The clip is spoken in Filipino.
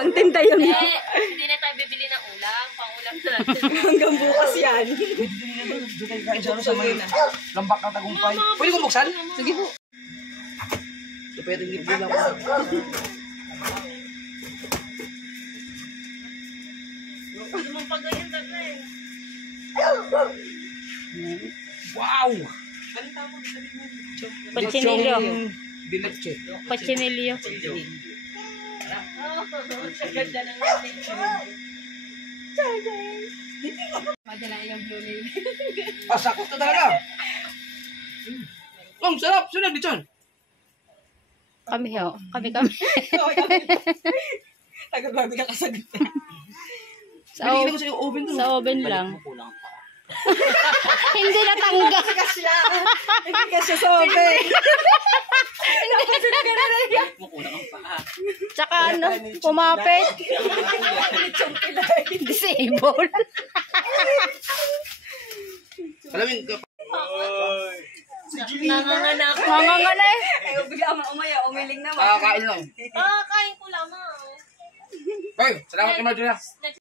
Pangtinda yun. Hindi na tayo bibili ng ulam. Pang-ulam natin. Hanggang bukas yan. Doon tayo kain sa ano sa may lambak ng tagumpay. Pwede kong buksan? Sige po. So, pwede hindi lang ako. Hindi mong pag-ganyan tatay. Wow! Pachinilyo. Dileche. Pachinilyo. Ganda ng natin. Padala yung blue nail. Ah, sakot na talaga. Oh, sarap. Sunod dito. Kami ho. Kami. Tagal bago ka kasagot. Binigyan ko sa yung oven doon. Sa oven lang. Hindi natanggap. Hindi ka siya sa oven. Tsaka ano, pumapit. Disable. Alamin ka. Nanganganak. Mangangana eh. Ay, bigla mo umaya. Umiling naman. Kain lang. Kain ko lamang. Hoy, salamat kay Madonna.